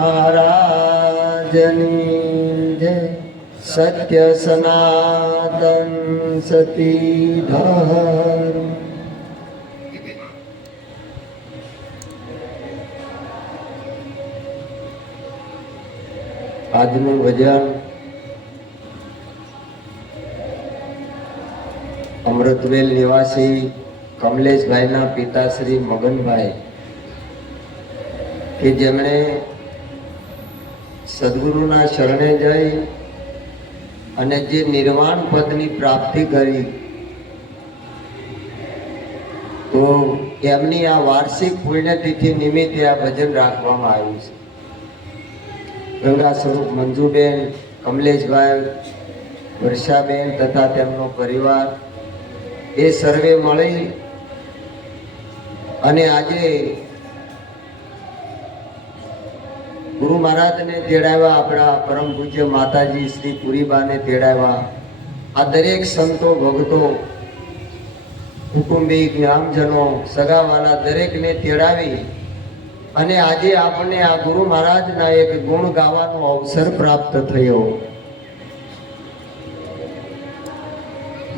મહારાજની જય. સત્ય સનાતન સતી ધર્મ. આજનું ભજન અમૃતવેલ નિવાસી કમલેશભાઈના પિતાશ્રી મગનભાઈ કે જેમણે સદગુરુના શરણે જઈ અને જે નિર્વાણ પદની પ્રાપ્તિ કરી, તો એમની આ વાર્ષિક પુણ્યતિથિ નિમિત્તે આ ભજન રાખવામાં આવ્યું છે. ગંગા સ્વરૂપ મંજુબેન, કમલેશભાઈ, વર્ષાબેન તથા તેમનો પરિવાર એ સર્વે મળી અને આજે ગુરુ મહારાજને તેડાવ્યા, આપણા પરમ પૂજ્ય માતાજી શ્રી પુરીબાને તેડાવ્યા. આ દરેક સંતો, ભક્તો, કુટુંબી, જ્ઞાનજનો, સગાવાલા દરેકને તેડાવી અને આજે આપણને આ ગુરુ મહારાજના એક ગુણ ગાવાનો અવસર પ્રાપ્ત થયો.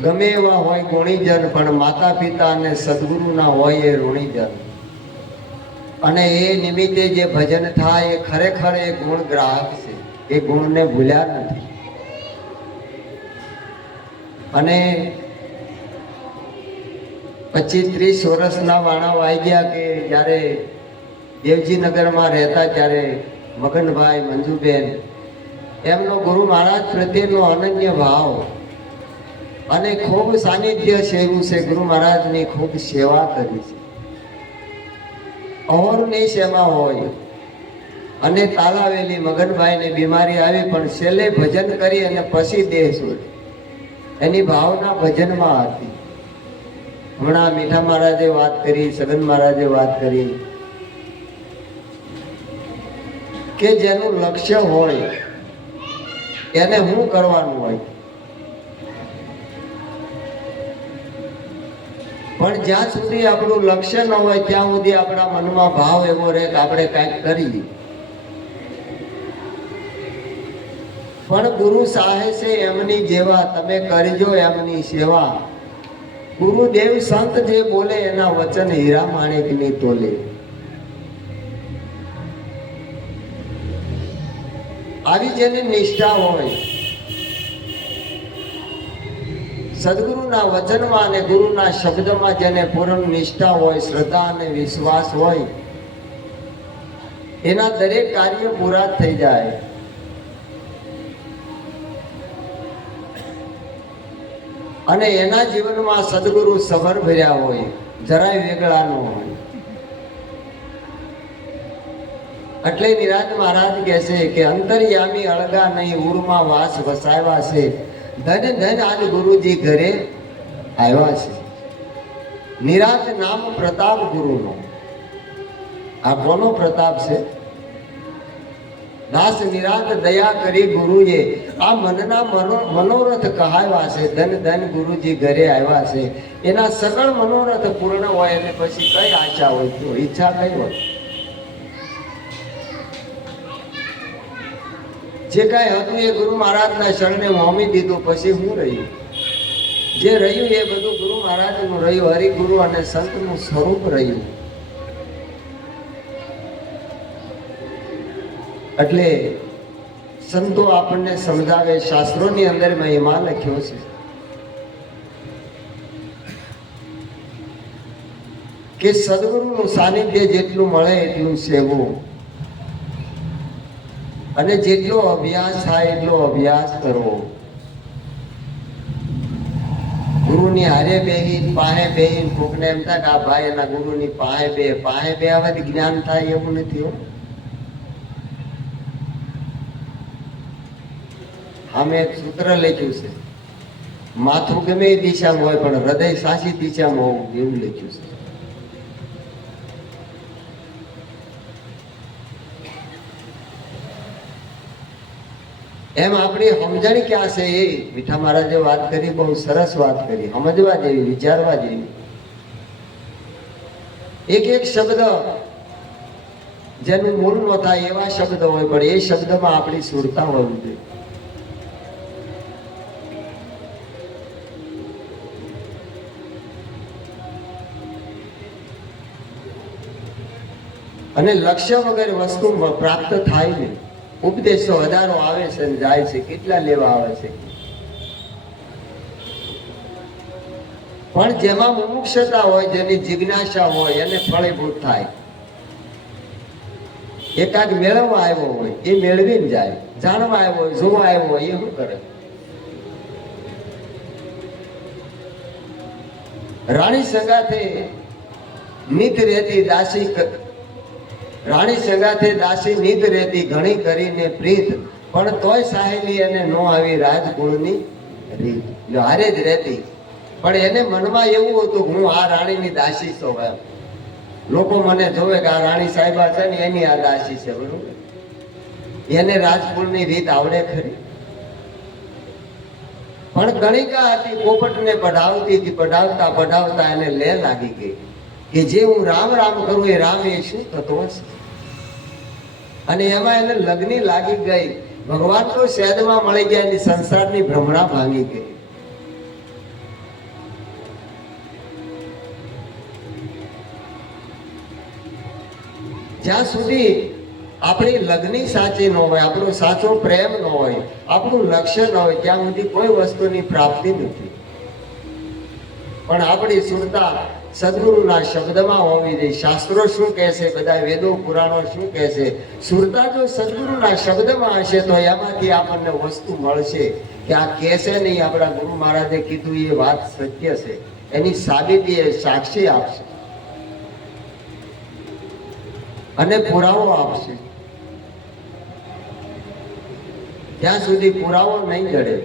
ગમે એવા હોય ગુણીજન, પણ માતા પિતા અને સદગુરુના હોય એ ઋણીજન. અને એ નિમિત્તે જે ભજન થાય એ ખરેખર એ ગુણ ગ્રાહક છે, એ ગુણને ભૂલ્યા નથી. અને 25-30 વર્ષના વાણા વાઈ ગયા કે જ્યારે દેવજીનગરમાં રહેતા ત્યારે મગનભાઈ, મંજુબેન, એમનો ગુરુ મહારાજ પ્રત્યેનો અનન્ય ભાવ અને ખૂબ સાનિધ્ય સેવું છે. ગુરુ મહારાજની ખૂબ સેવા કરી છે. અહોરની સેવા હોય અને તાલાવેલી મગનભાઈને બીમારી આવી, પણ છેલ્લે ભજન કરી અને પછી દેહ છોડી. એની ભાવના ભજનમાં હતી. હમણાં મીઠા મહારાજે વાત કરી, સગન મહારાજે વાત કરી કે જેનું લક્ષ્ય હોય એને શું કરવાનું હોય, પણ જ્યાં સુધી આપણું લક્ષ્ય ન હોય ત્યાં સુધી આપણા મનમાં ભાવ એવો રહે કે આપણે કંઈક કરીએ. પણ ગુરુ સાહે છે એમની જેવા, તમે કરજો એમની સેવા. ગુરુદેવ સંત જે બોલે એના વચન હીરા માણેકની તોલે. આવી જેની નિષ્ઠા હોય, સદગુરુના વચનમાં અને ગુરુના શબ્દમાં જેને પૂર્ણ નિષ્ઠા હોય, શ્રદ્ધા અને વિશ્વાસ હોય, એના દરેક કાર્ય પૂરા થઈ જાય. અને એના જીવનમાં સદગુરુ સબર ભર્યા હોય, જરાય વેગળા ન હોય. એટલે નિરાજ મહારાજ કહે છે કે અંતર્યામી અળગા નહીં, ઉરમાં વાસ વસાવ્યા છે. ધન ધન આજ ગુરુજી ઘરે આવ્યા છે. નિરાજ નામ પ્રતાપ ગુરુનો. આ કોનો પ્રતાપ છે? દાસ નિરાત દયા કરી ગુરુએ આ મનના મનોરથ કહાવ્યા છે. ધન ધન ગુરુજી ઘરે આવ્યા છે. એના સકળ મનોરથ પૂર્ણ હોય એટલે પછી કઈ આશા હોય? તો ઈચ્છા કઈ હોય? જે કઈ હતું એ ગુરુ મહારાજના શરણે હોમી દીધું, પછી શું રહ્યું? જે રહ્યું એ બધું ગુરુ મહારાજનું રહ્યું, હરિગુરુ અને સંતનું સ્વરૂપ રહ્યું. એટલે સંતો આપણને સમજાવે, શાસ્ત્રોની અંદર મહિમા લખ્યો છે કે સદગુરુનું સાનિધ્ય જેટલું મળે એટલું સેવું, અને જેટલો અભ્યાસ થાય એટલો અભ્યાસ કરવો. ગુરુની હારે બેહી, પાહે બેહી, કોકને એમ થાય કે આ ભાઈ એના ગુરુની પાહે બે આવવાથી જ્ઞાન થાય એવું નથી હો. આમે એક સૂત્ર લખ્યું છે, માથું ગમે એ દિશામાં હોય પણ હૃદય સાચી દિશામાં હોવું, એવું લખ્યું છે. એમ આપણી સમજણ ક્યાં છે? એ મીઠા મહારાજે વાત કરી, બહુ સરસ વાત કરી, સમજવા જેવી, વિચારવા જેવી. એક એક શબ્દ જેનું મૂળ ન થાય એવા શબ્દ હોય, પણ એ શબ્દમાં આપણી સુરતા હોવી જોઈએ. અને લક્ષ્ય વગર વસ્તુ પ્રાપ્ત થાય નહીં. ઉપદેશો હજારો આવે છે અને જાય છે, કેટલા લેવા આવે છે, પણ જેમાં મુમુક્ષતા હોય, જેની જિજ્ઞાસા હોય, એને ફળીભૂત થાય. એકાદ મેળવવા આવ્યો હોય એ મેળવીને જાય, જાણવા આવ્યો હોય, જોવા આવ્યો હોય એ શું કરે? રાણી સંગાથે નીત રહેતી દાસી, રાણી સંગાથે દાસી નીત રહેતી ઘણી કરીને પ્રીત, પણ તોય સાહેલી એને નો આવી રાજકુળની રીત. હારે જ રહેતી, પણ એને મનમાં એવું હતું કે હું આ રાણીની દાસી છું. એમ લોકો મને જોવે કે આ રાણી સાહેબા છે ને એની આ દાસી છે, બરોબર? એને રાજકુળની રીત આવડે ખરી? પણ ગણિકા હતી, પોપટને પઢાવતી હતી. પઢાવતા પઢાવતા એને લે લાગી ગઈ કે જે હું રામ રામ કરું એ રામ એ શું થતો હશે. અને એમાં એને લગ્ન લાગી ગઈ. ભગવાન તો શહેદમાં મળી ગયા, એની સંસારની ભ્રમણા ભાંગી ગઈ. જ્યાં સુધી આપણી લગ્ન સાચી ન હોય, આપણો સાચો પ્રેમ ન હોય, આપણું લક્ષ્ય ન હોય, ત્યાં સુધી કોઈ વસ્તુની પ્રાપ્તિ નથી. પણ આપણી સુરતા સદગુરુના શબ્દમાં હોવી જોઈએ. શાસ્ત્રો શું કહે છે, બધા વેદો પુરાણો શું કહે છે, સુરતા જો સદગુરુના શબ્દમાં હશે તો એમાંથી આપણને વસ્તુ મળશે કે આ કહે છે નહીં, આપણા ગુરુ મહારાજે કીધું એ વાત સત્ય છે, એની સાબિતી એ સાક્ષી આપશે અને પુરાવો આપશે. ત્યાં સુધી પુરાવો નહીં જડે.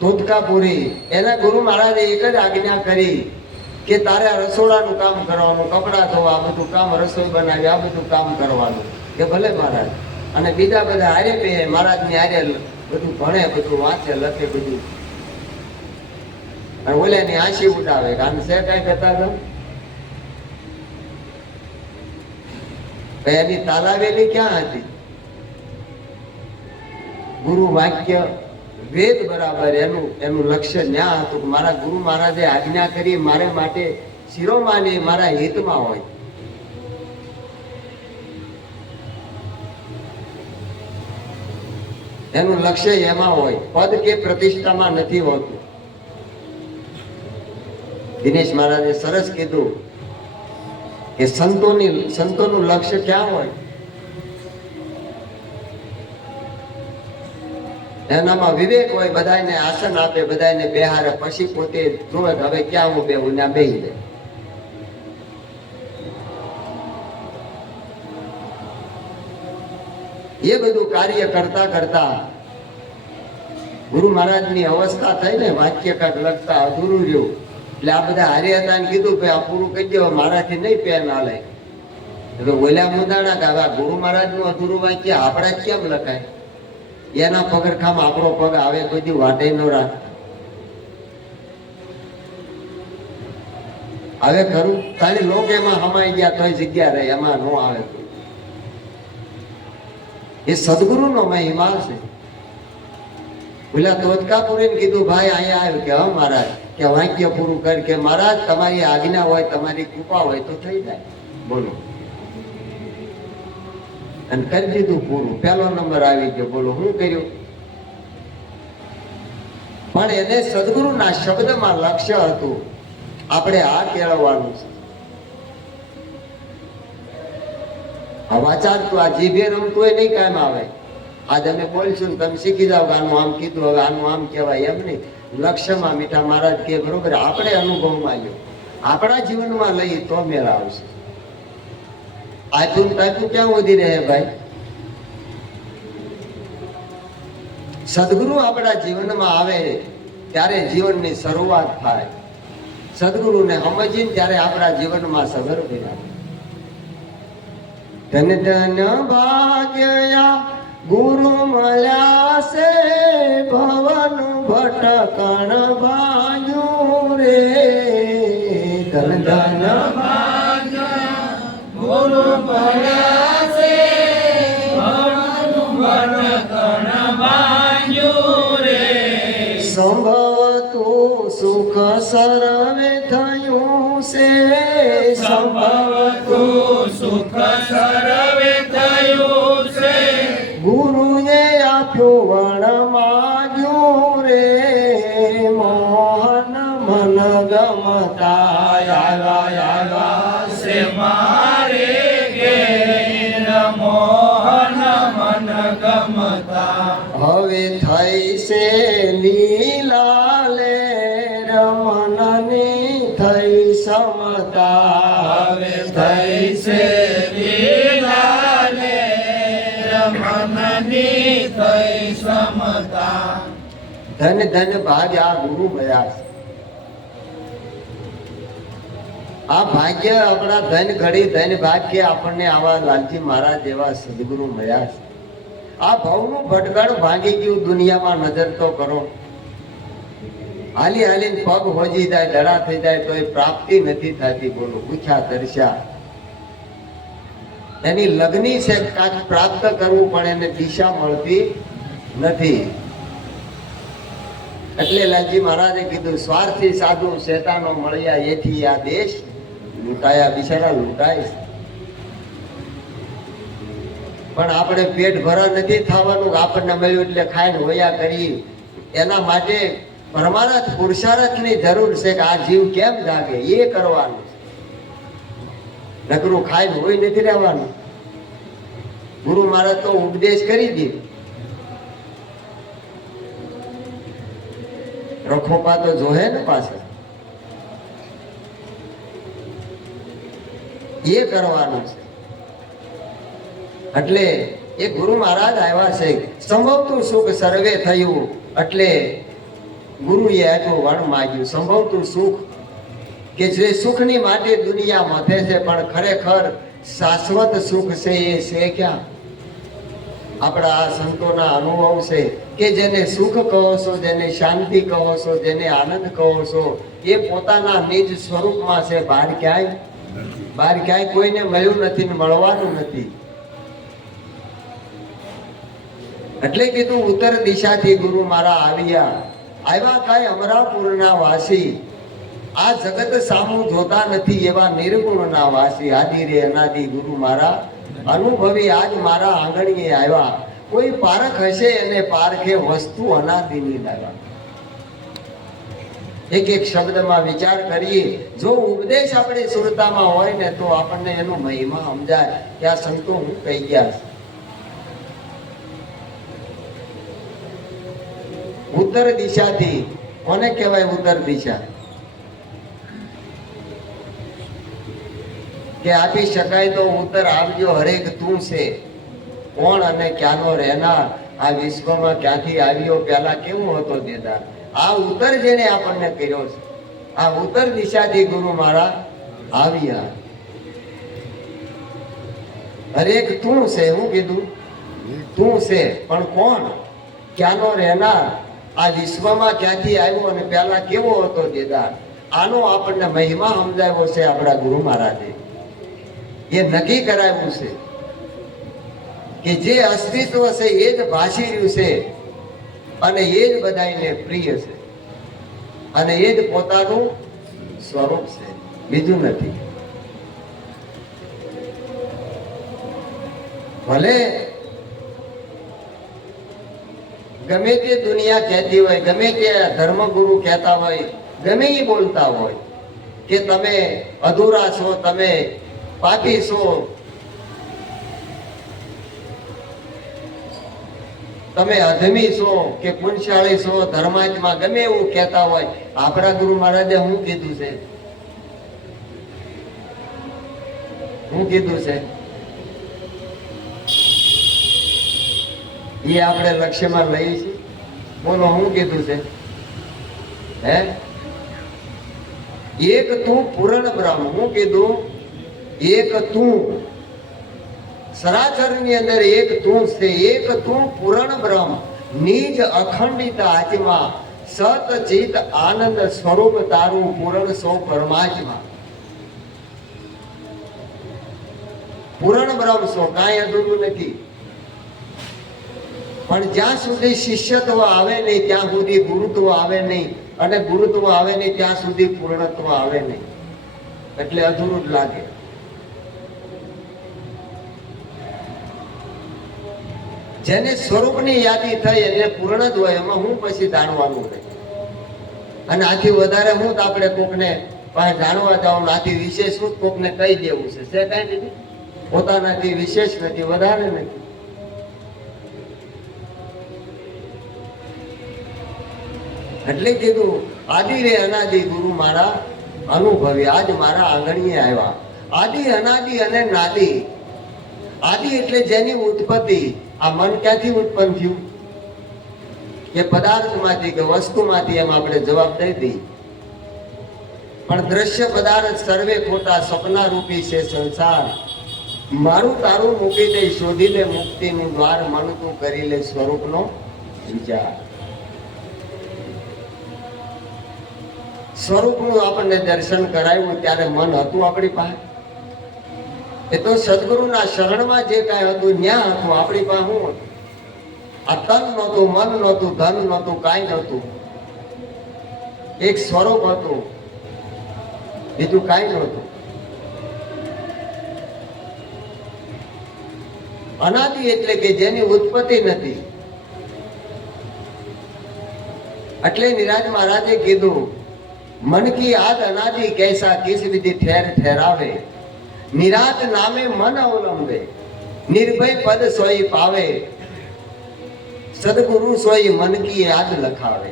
તોતકાપુરી એના ગુરુ મહારાજે એક જ આજ્ઞા કરી કે તારે રસોડાનું કામ કરવાનું, કપડાં ધોવા, આ બધું કામ, રસોઈ બનાવી, આ બધું કામ કરવાનું. કે ભલે મહારાજ. અને બીજા બધા હારે પે મહારાજની હારે બધું ભણે, બધું વાંચે, લખે બધું. અને ઓલાની હાંસી ઉડાવે કે આને છે કઈ કરતા હતા. એની તાલાવેલી ક્યાં હતી? ગુરુ વાક્ય વેદ બરાબર એનું લક્ષ્ય ન્યા હતું કે મારા ગુરુ મહારાજે આજ્ઞા કરી મારે માટે શિરોમાની મારા હિતમાં હોય. એનું લક્ષ્ય એમાં હોય, પદ કે પ્રતિષ્ઠામાં નથી હોતું. દિનેશ મહારાજે સરસ કીધું કે સંતોનું લક્ષ્ય ક્યાં હોય? એનામાં વિવેક હોય, બધાને આસન આપે, બધાને બેહારે, પછી પોતે જોવે કે હવે ક્યાં હું બેહું, ત્યાં બેહી જાય. એ બધું કાર્ય કરતા કરતા ગુરુ મહારાજની અવસ્થા થઈ ને, વાક્ય કાંક લખતા અધૂરું રહ્યું. એટલે આ બધા હારે હતા ને કીધું કે આ પૂરું કહી દો, મારાથી નહીં પેન હાલે. એટલે ઓલા મુદાણા કે હવે ગુરુ મહારાજ નું અધૂરું વાક્ય આપણા કેમ લખાય? એના પગરખામાં આપણો પગ આવે, કોઈ દી વાટે ન રાખ. હવે ખરું ખાલી લોક એમાં હમાઈ ગયા તોય જગ્યા રહે, એમાં ન આવે. એ સદગુરુનો મહિમા છે. પેલા તોતકાપુરીને કીધું ભાઈ અહીંયા આવ્યું કે હા મહારાજ, કે વાક્ય પૂરું કર. કે મહારાજ તમારી આજ્ઞા હોય, તમારી કૃપા હોય તો થઈ જાય. બોલો. અને કરી દીધું પૂરું. પહેલો નંબર આવી ગયો. બોલો શું કર્યું? પણ એને સદગુરુના શબ્દમાં લક્ષ્ય હતું, આપણે આ કેળવવાનું છે. વાચાર તો આ જીભે રમતું હોય નહીં કામ આવે. આજ અમે બોલશું ને તમે શીખી જાવ કે આનું આમ કીધું, હવે આનું આમ કહેવાય, એમ નહીં. લક્ષ્યમાં મીઠા મહારાજ કે બરોબર, આપણે અનુભવમાં લ્યો, આપણા જીવનમાં લઈ તો મેળ આવશે. આતું તાતું ક્યાં વધી રહે ભાઈ? સદગુરુ આપણા જીવનમાં આવે ત્યારે જીવનની શરૂઆત થાય. સદગુરુને સમજીને ત્યારે આપણા જીવનમાં સગર બન્યા. ધન ધન ભાગ્ય ગુરુ મળ્યા છે, ભવન ભટકણ ભાગ્યું રે. ધન ધન ભાગ્ય ગુરુ પડ્યા છે ભણનું ભણકણ બાંધ્યું રે સંભવતું સુખ સર્વે થયું છે સંભવતું સુખ સર્વે થયું છે ગુરુએ આપ્યું વણ માગ્યું રે મોહન મન ગમતા આવ્યા છે મારે ઘેર મોહન મન ગમતા હવે થઈ છે લીલા લે રમનની થઈ સમતા હવે થઈ છે લીલા લે રમણની થઈ સમતા ધન ધન ભાગ્ય આ ગુરુ મળ્યા છે. આ ભાગ્ય આપણા ધન ઘડી ધન ભાગ્ય આપણને આવા લાલજી મહારાજ જેવા સદગુરુ મળ્યા છે. આ ભવનું ભટકણ ભાંગી ગયું દુનિયામાં નજર તો કરો. હાલી હાલીને પગ હોજી જાય દડા થઈ જાય તો એ પ્રાપ્તિ નથી થતી. બોલો પૂછ્યા તરસ્યા એની લગ્ની છે કાંઈક પ્રાપ્ત કરવું પણ એને દિશા મળતી નથી. એટલે લાલજી મહારાજે કીધું સ્વાર્થી સાધુ શેતાનો મળ્યા એથી આ દેશ લૂંટાયા. બિચારા લૂંટાય છે. પણ આપણે પેટ ભરા નથી થવાનું. આપણને મળ્યું એટલે ખાઈને હોયા કરી. એના માટે પરમાર્થ પુરુષાર્થની જરૂર છે કે આ જીવ કેમ જાગે એ કરવાનું છે. નકરું ખાઈને હોય નથી રહેવાનું. ગુરુ મહારાજ તો ઉપદેશ કરી દે. રખોપા તો જોહે ને પાછળ એ કરવાનું છે. એટલે એ ગુરુ મહારાજ આવ્યા છે. સંભવતું સુખ સર્વે થયું એટલે ગુરુએ આટલું વણ માગ્યું. સંભવતું સુખ કે જે સુખની માટે દુનિયા મથે છે પણ ખરેખર શાશ્વત સુખ છે એ છે ક્યાં? આપણા આ સંતોના અનુભવ છે કે જેને સુખ કહો છો, જેને શાંતિ કહો છો, જેને આનંદ કહો છો એ પોતાના નિજ સ્વરૂપમાં છે. બહાર ક્યાંય કોઈને મળ્યું નથી ને મળવાનું નથી. એટલે કીધું ઉત્તર દિશાથી ગુરુ મારા આવ્યા કાંઈ અમરાપુરના વાસી. આ જગત સામું જોતા નથી એવા નિર્ગુણના વાસી. આદિ રે અનાદિ ગુરુ મારા અનુભવી આજ મારા આંગણીએ આવ્યા. કોઈ પારખ હશે અને પારખે વસ્તુ અનાદિની લાવ્યા. એક એક શબ્દમાં વિચાર કરીએ. જો ઉપદેશ આપણે સુરતામાં હોય ને તો આપણને એનો મહિમા સમજાય કે આ સંતો હું કહી ગયા છે. ઉત્તર દિશાથી કોને કહેવાય? ઉત્તર દિશા કે આપી શકાય તો ઉત્તર આવજો હરેક તું છે. કોણ અને ક્યાંનો રહેનાર? આ વિશ્વમાં ક્યાંથી આવ્યો? પહેલા કેવો હતો દેદાર? આ ઉત્તર જેને આપણને કર્યો છે. આ ઉત્તર દિશાથી ગુરુ મારા આવ્યા. હરેક તું છે. હું કીધું? તું છે પણ કોણ? ક્યાંનો રહેનાર? આ વિશ્વમાં ક્યાંથી આવ્યો અને પહેલા કેવો હતો દેદાર? આનો આપણને મહિમા સમજાવ્યો છે આપણા ગુરુ મહારાજે. એ નક્કી કરાવ્યું છે કે જે અસ્તિત્વ છે એ જ ભાસી રહ્યું છે અને એ જ બધાને પ્રિય છે અને એ જ પોતાનું સ્વરૂપ છે, બીજું નથી. ભલે ગમે તે દુનિયા કહેતી હોય, ગમે તે ધર્મગુરુ કહેતા હોય, ગમે એ બોલતા હોય કે તમે અધૂરા છો, તમે પાપી છો, તમે અધમી છો કે પુણ્યશાળી છો, ધર્માત્મા, ગમે એવું કહેતા હોય. આપણા ગુરુ મહારાજે શું કીધું છે? શું કીધું છે એ આપણે લક્ષ્યમાં લઈએ છીએ. બોલો શું કીધું છે? હે, એક તું પૂર્ણ બ્રહ્મ. શું કીધું? એક તું. સરાસર ની અંદર એક તું છે. એક તું પૂર્ણ બ્રહ્મ, નિજ અખંડિત આત્મા, સત ચિત આનંદ સ્વરૂપ તારું પૂર્ણ સો પરમાત્મા. પૂર્ણ બ્રહ્મ છો, કાંઈ અધૂરું નથી. પણ જ્યાં સુધી શિષ્યત્વ આવે નહીં ત્યાં સુધી ગુરુત્વ આવે નહીં, અને ગુરુત્વ આવે નહીં ત્યાં સુધી પૂર્ણત્વ આવે નહીં. એટલે અધૂરું જ લાગે. જેને સ્વરૂપની યાદી થઈ એને પૂર્ણ જ હોય, એમાં હું પછી જાણવાનું રહે. અને આથી વધારે હું આપણે કોકને પાસે જાણવા જાવ, આથી વિશેષ શું કોકને કહી દેવું છે? કઈ નથી. પોતાનાથી વિશેષ નથી, વધારે નથી. એટલે કીધું આદિ રે અનાદિ ગુરુ મારા અનુભવી, આજ મારા આંગણીએ આવ્યા. આદિ અનાદિ અને નાદિ. આદિ એટલે જેની ઉત્પત્તિ. આ મન ક્યાંથી ઉત્પન્ન થયું? કે પદાર્થમાંથી કે વસ્તુમાંથી, એમ આપણે જવાબ દઈ દઈએ. પણ દ્રશ્ય પદાર્થ સર્વે ખોટા, સપના રૂપી છે સંસાર. મારું તારું મૂકી દે, શોધી લે મુક્તિનું દ્વાર, મન તું કરી લે સ્વરૂપનો વિચાર. સ્વરૂપનું આપણને દર્શન કરાવ્યું ત્યારે મન હતું આપણી પાસે? એ તો સદગુરુના શરણમાં જે કાંઈ હતું ત્યાં હતું. આપણી પાસે શું હતું? આ તન નહોતું, મન નહોતું, ધન નહોતું, કાંઈ નહોતું. એક સ્વરૂપ હતું, બીજું કાંઈ નહોતું. અનાદિ એટલે કે જેની ઉત્પત્તિ નથી. એટલે નિરાજ મહારાજે કીધું, મન કી આદ અનાદિ કૈસા કિસ વિધિ ઠેર ઠેરાવે, નિરાત નામે મન અવલંબે, નિર્ભય પદ સોઈ પાવે, સદગુરુ સોઈ મન કી યાદ લખાવે.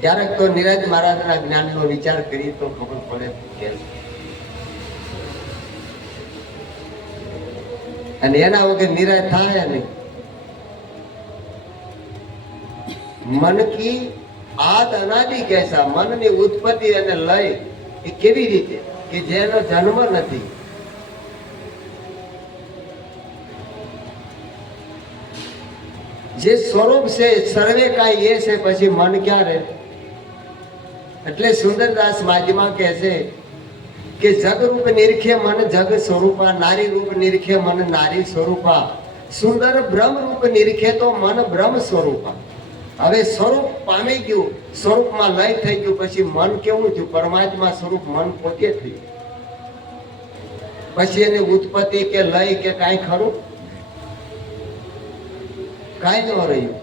ક્યારેક તો નિરાજ મહારાજના જ્ઞાનનો વિચાર કરી તો ખબર પડે કેમ. અને એના વગર નિરાજ થાય નહીં. મન કી આદ અનાદિ કૈસા, મનની ઉત્પત્તિ અને લય એ કેવી રીતે કે જેનો જન્મ નથી. જે સ્વરૂપ છે સર્વે કાંઈ એ છે, પછી મન ક્યાં રહે? એટલે સુંદરદાસ માધ્યમાં કહે છે કે જગ રૂપ નિરખે મન જગ સ્વરૂપા, નારી રૂપ નિરખે મન નારી સ્વરૂપા, સુંદર બ્રહ્મ રૂપ નિરખે તો મન બ્રહ્મ સ્વરૂપા. હવે સ્વરૂપ પામી ગયું, સ્વરૂપમાં લય થઈ ગયું, પછી મન કેવું થયું? પરમાત્મા સ્વરૂપ મન પોતે થયું. પછી એની ઉત્પત્તિ કે લય કે કાંઈ ખરું? કાંઈ ન રહ્યું.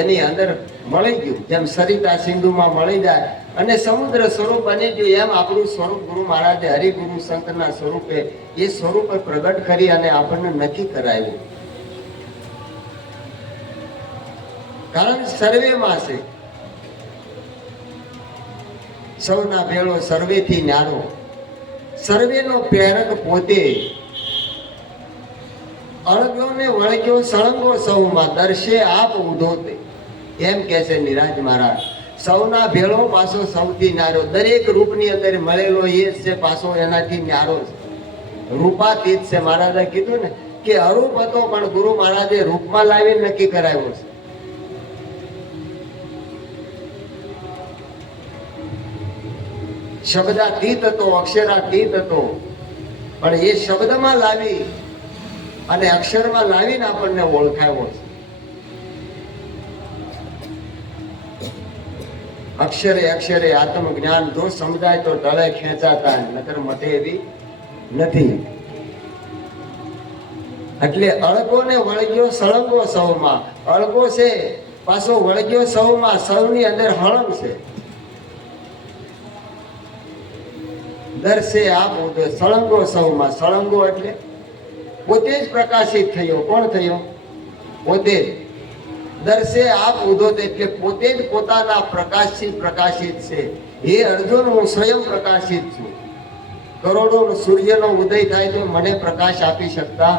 એની અંદર મળી ગયું. જેમ સરિતા સિંધુમાં મળી જાય અને સમુદ્ર સ્વરૂપ બની ગયું, એમ આપણું સ્વરૂપ ગુરુ મહારાજે હરિગુરુ સંતના સ્વરૂપે એ સ્વરૂપે પ્રગટ કરી અને આપણને નક્કી કરાવ્યું. કારણ સર્વેમાં છે. સૌના ભેળો સર્વેથી ન્યારો, સર્વેનો પ્રેરક પોતે, અળગ્યો ને વળગ્યો સળંગો સૌમાં, દર્શે આપ ઉધો તે. એમ કે છે નિરાજ મહારાજ. સૌના ભેળો પાછો સૌથી ન્યારો. દરેક રૂપની અંદર મળેલો એ જ છે, પાછો એનાથી ન્યારો છે. રૂપાતીત છે. મહારાજે કીધું ને કે અરૂપ હતો, પણ ગુરુ મહારાજે રૂપમાં લાવી નક્કી કરાવ્યો છે. શબ્દાતીત હતો, અક્ષરાતીત હતો, પણ એ શબ્દમાં લાવી અને અક્ષરમાં લાવીને આપણને ઓળખાવ્યો છે. અક્ષરે અક્ષરે આત્મજ્ઞાન જો સમજાય તો ટળે ખેંચાતા, નકર મટે એવી નથી. એટલે અળગો ને વળગ્યો સળંગો સૌમાં. અળગો છે પાછો વળગ્યો સૌમાં, સૌની અંદર હળંગ છે. દર્શે આપ ઉદય સળંગો સૌમાં. સળંગો એટલે પોતે જ પ્રકાશિત થયો. કોણ થયો? પોતે જ. દર્શે આપ ઉદોત એટલે પોતે જ પોતાના પ્રકાશથી પ્રકાશિત છે. હે અર્જુન, હું સ્વયં પ્રકાશિત છું. કરોડો સૂર્યનો ઉદય થાય તો મને પ્રકાશ આપી શકતા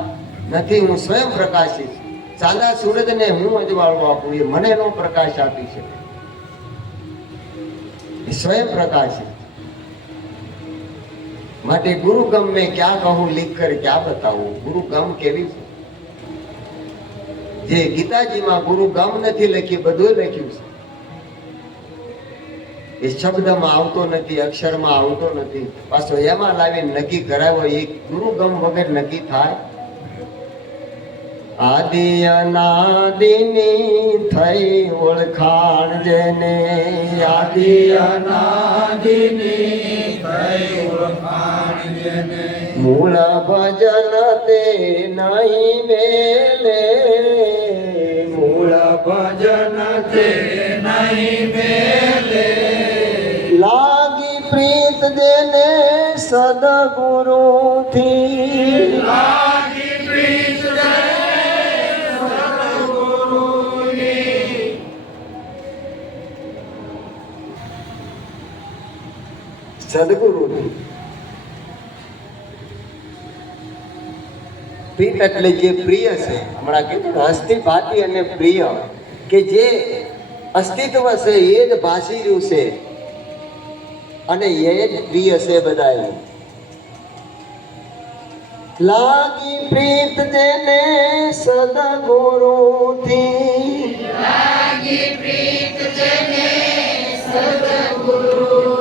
નથી. હું સ્વયં પ્રકાશિત છું. ચાંદા સૂરજને હું અજવાળો આપું, એ મને નો પ્રકાશ આપી શકે. સ્વયં પ્રકાશિત. માટે ગુરુ ગમ મેં ક્યાં કહું, લીખ કર ક્યાં બતાવું. ગુરુ ગમ કેવી છે? જે ગીતાજીમાં ગુરુ ગમ નથી લખી, બધું લખ્યું છે. એ શબ્દમાં આવતો નથી, અક્ષરમાં આવતો નથી, પાછો એમાં લાવીને નક્કી કરાવ્યો. એ ગુરુ ગમ વગર નક્કી થાય? આદિ અનાદિની થઈ ઓળખાણ જેને, આદિ અનાદિની થઈ ઓળખાણ જેને, મૂળ ભજન તે નહીં મેલે, મૂળ ભજન તે નહીં મેલે, લાગી પ્રીત જેને સદગુરુથી, લાગી પ્રીત સદગુરુની, સદગુરુથી. પ્રીત એટલે જે પ્રિય છે. હમણાં કીધું ને, હસ્તી ભાતી અને પ્રિય, કે જે અસ્તિત્વ છે એ જ ભાસી રહ્યું છે અને એ જ પ્રિય છે બધાય. લાગી પ્રીત જેને સદગુરુથી, લાગી પ્રીત જેને સદગુરુની,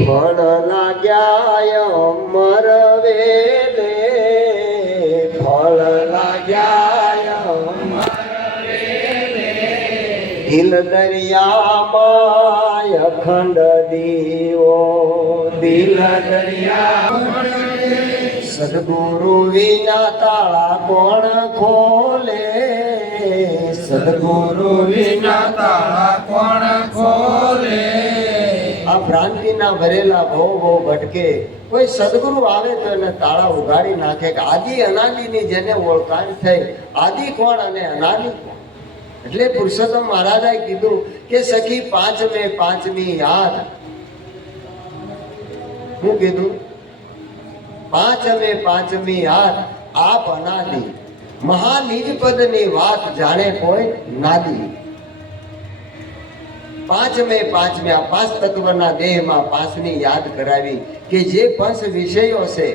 ફળ લાગ્યા અમર વેલે, ફળ લાગ્યા દિલ દરિયામાં અખંડ દીવો, દિલ દરિયા સદગુરુ વિના તાળા કોણ ખોલે, સદગુરુ વિના તાળા કોણ ખોલે, આ ભ્રાંતિના ભરેલા ભવ ભટકે. કોઈ સદગુરુ આવે તો એને તાળા ઉગાડી નાખે. કે આદિ અનાદિની જેને ઓળખાણ થઈ, આદિ કોણ અને અનાદિ કોણ? એટલે પુરુષોત્તમ મહારાજે કીધું કે સખી પાંચમે પાંચમી યાદ. શું કીધું? પાંચમે પાંચમી યાદ આપ અનાદિ, મહાનિજ પદની વાત જાણે કોઈ નાદી. પાંચમે પાંચમે આ પાંચ તત્વના દેહમાં પાંચની યાદ કરાવી કે જે પંચ વિષયો છે,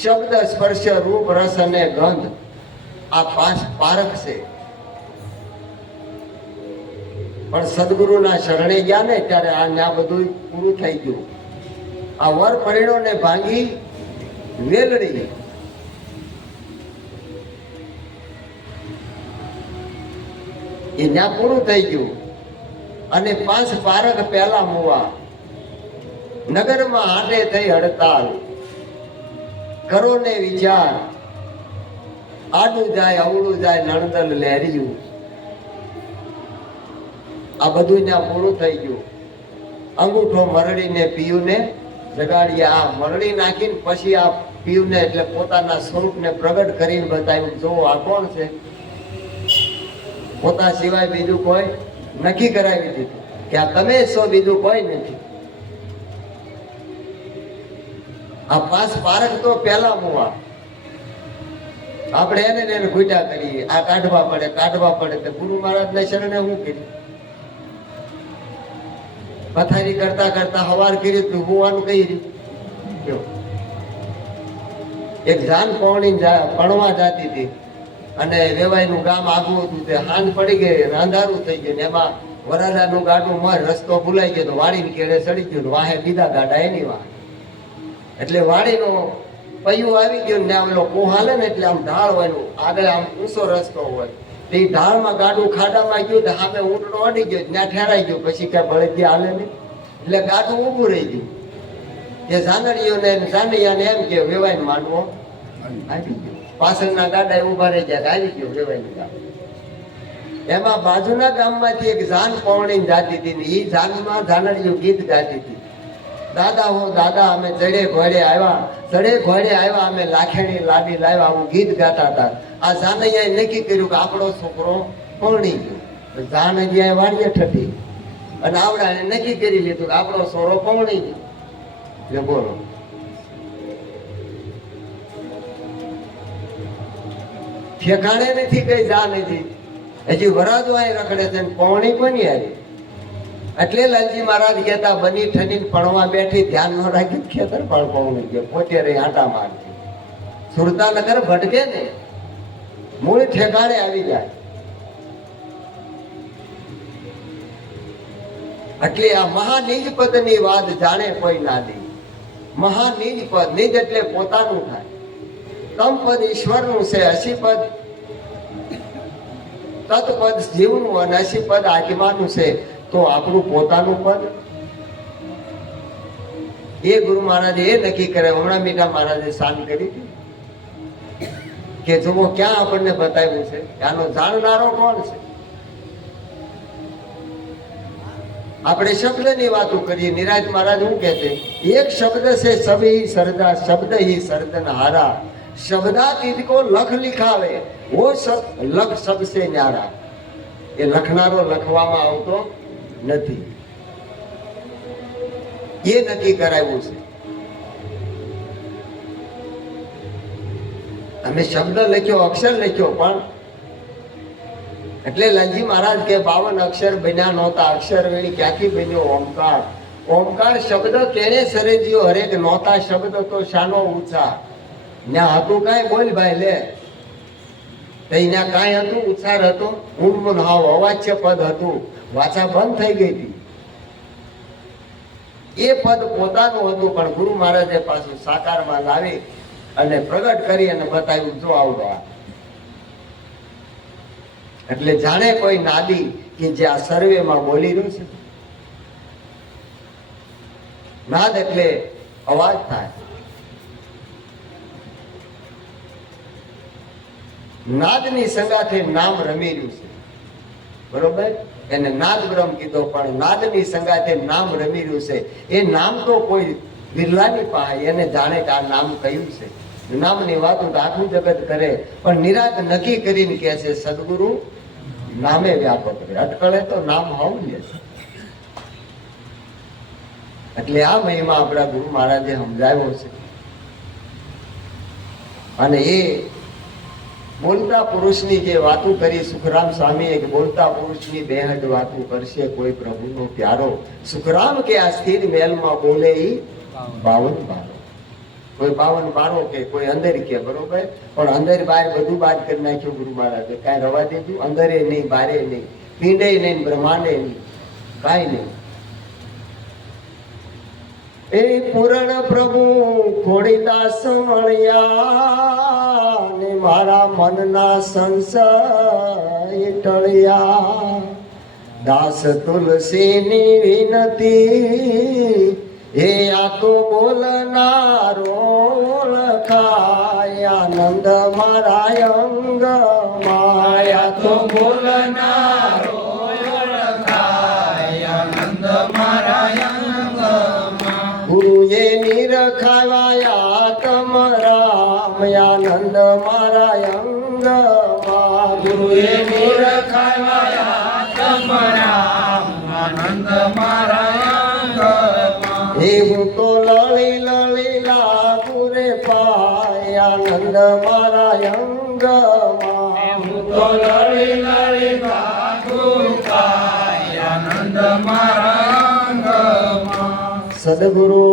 શબ્દ સ્પર્શ રૂપ રસ અને ગંધ, આ પાંચ પારક છે. પણ સદગુરુના શરણે ગયા ને ત્યારે આ બધું પૂરું થઈ ગયું. આ વર પરિણોને ભાંગી વેલડી, એ ત્યાં પૂરું થઈ ગયું. અને પાંચ પારક પહેલા મુવા, નગરમાં હાટે થઈ હડતાલ, કરો ને વિચાર, આડું જાય અવળું જાય નણદલ લહેર્યું. આ બધું ત્યાં પૂરું થઈ ગયું. અંગૂઠો મરડીને પિયુને જગાડ્યા. આ મરડી નાખીને પછી આ પિયુને એટલે પોતાના સ્વરૂપને પ્રગટ કરીને બતાવ્યું, જો આ કોણ છે? પોતા સિવાય બીજું કોઈ નક્કી કરાવી દીધું કે આ તમે છો, બીજું કોઈ નથી. આ પાંચ પારક તો પહેલા મુવા, આપણે એને ઘૂંટા કરીએ. આ કાઢવા પડે તો ગુરુ મહારાજ ને શરણે હું કર્યું? પથારી કરતા કરતા હવાર કરી તું હોવાનું કઈ રહ્યું. એક જાન પણવા જાતી હતી અને વેવાઈનું ગામ આગું હતું. તે હાંજ પડી ગઈ, અંધારું થઈ ગયું. એમાં વરાડાનું ગાડું મર રસ્તો ભૂલાઈ ગયો, વાડીને કેળે ચડી ગયું. વાહે બીજા ગાડા એની વાહ, એટલે વાડીનો પૈયું આવી ગયું ને ઓલો કોહ હાલે ને એટલે આમ ઢાળ હોય, આગળ આમ ઊંચો રસ્તો હોય. તે ઢાળમાં ગાડું ખાડામાં ગયું, સામે ઊંટડો અડી ગયો, ત્યાં ઠેરાઈ ગયું. પછી ક્યાં બળદિયા હાલે નહીં, એટલે ગાડું ઊભું રહી ગયું. એ જાનડીઓને જાનડિયાને એમ કે વેવાઈને માંડવો આવી ગયો. પાછળના ગાડા ઉભા રહી ગયા, આવી ગયો વેવાઈનું ગામ. એમાં બાજુના ગામમાંથી એક જાન પૌણી જાતી હતી ને એ જાનમાં જાનડીઓ ગીત ગાતી હતી. દાદા હો દાદા અમે ચડે ઘોડે આવ્યા, અમે લાખેણી લાડી લાવ્યા, આવું ગીત ગાતા હતા. આ જાનૈયાએ નક્કી કર્યું કે આપણો છોકરો પૌણી ગયો. જાનૈયા વાડીએ ઠઠી અને આવડાને નક્કી કરી લીધું કે આપણો છોરો પૌણી ગયો. એટલે બોલો, ઠેકાણે નથી કઈ જા નથી. હજી વરાજો અહીં રખડે છે, પૌણી કોની આવી. એટલે લાલજી મહારાજ કહેતા, બની ઠની પણવા બેઠી, ધ્યાન ન રાખી ખેતર પણ પૌણી ગયો, પોતે રહી આટા મારતી. સુરતા નગર ભટકે ને, મૂળ ઠેકાણે આવી જાય. એટલે આ મહાનિજ પદની વાત જાણે કોઈ ના દે. મહાનિજ પદ, નિજ એટલે પોતાનું થાય. તમ પદ ઈશ્વરનું છે, અસી પદ તત્પદ જીવનું અને અસી પદ આત્માનું છે. તો આપણું પોતાનું પદ એ ગુરુ મહારાજે એ નક્કી કરે. હમણાં મીઠા મહારાજે શાન કરી હતી કે જુઓ ક્યાં આપણને બતાવ્યું છે, આનો જાણનારો કોણ છે. આપણે શબ્દની વાતો કરીએ. નિરાજ મહારાજ શું કહે છે, એક શબ્દ છે સબ હી સર્જા, શબ્દ હી સર્જન હારા, શબ્દાતીત કો લખ लिखावे, वो सब લખ શબ્દ से न्यारा. એ લખનારો લખવામાં આવતો નથી, એ નક્કી કરાવ્યું છે. અમે શબ્દ લખ્યો, અક્ષર લખ્યો, પણ એટલે લાલજી મહારાજ કે 52 અક્ષર બન્યા નહોતા. અક્ષર વેણી ક્યાંથી બન્યો? ઓમકાર. ઓમકાર શબ્દ કેને સરેજ્યો? હરેક નહોતા શબ્દ તો શાનો ઊંચા. ત્યાં હતું કાંઈ? બોલ ભાઈ લે. ત્યાં કાંઈ હતું? ઉચ્ચાર હતો, ઊંડમૂન હાવ અવાચ્ય પદ હતું, વાચા બંધ થઈ ગઈ હતી. એ પદ પોતાનું હતું, પણ ગુરુ મહારાજે પાછું સાકારમાં લાવી અને પ્રગટ કરી અને બતાવ્યું, જો આવડો આ. એટલે જાણે કોઈ નાદી કે જે આ સર્વેમાં બોલી રહ્યું છે. નાદ એટલે અવાજ થાય. નાદની સંગાથે નામ રમી રહ્યું છે, બરોબર? એને નાદ બ્રહ્મ કીધો, પણ નાદની સંગાથે નામ રમી રહ્યું છે. એ નામ તો કોઈ બિરલાની પાસે, એને જાણે કે આ નામ કયું છે. નામની વાતો તો આખું જગત કરે, પણ નિરાત નક્કી કરીને કહે છે સદગુરુ નામે વ્યાપક રહે. અટકળે તો નામ હોવું લે છે. એટલે આ મહિમા આપણા ગુરુ મહારાજે સમજાવ્યો છે. અને એ બોલતા પુરુષની જે વાતો કરી સુખરામ સ્વામીએ કે બોલતા પુરુષની બેહદ વાતો કરશે કોઈ પ્રભુનો પ્યારો. સુખરામ કે આ સ્થિર મહેલમાં બોલે ઈ 52 બારો. કોઈ 52 બારો કે કોઈ અંદર કે, બરોબર? પણ અંદર બહાર બધું બાદ કરી નાખ્યું ગુરુ મહારાજે. કાંઈ રવા દીધું? અંદરે નહીં, બારે નહીં, પીંડે નહીં, બ્રહ્માંડે નહીં, કાંઈ નહીં. એ પૂરણ પ્રભુ ખોડીદાસ મળ્યા ને મારા મનના સંશય ટળ્યા. દાસ તુલસીની વિનતી, હે આ તો બોલનારો લખાય. આનંદ મારા અંગ માયા તો બોલનારો લખાય, આનંદ મારા ગુરુએ નિરખાવાયા તમરામ. આનંદ મારા અંગમાં ગુરુએ નિરખાયા તમરામ, આનંદ મારા અંગમાં. હે હું તો લળી લળી લાગુ રે પાય. આનંદ મારા અંગમાં હું તો લડી લડી ગાતું ગાય, આનંદ મારા અંગમાં. સદગુરુ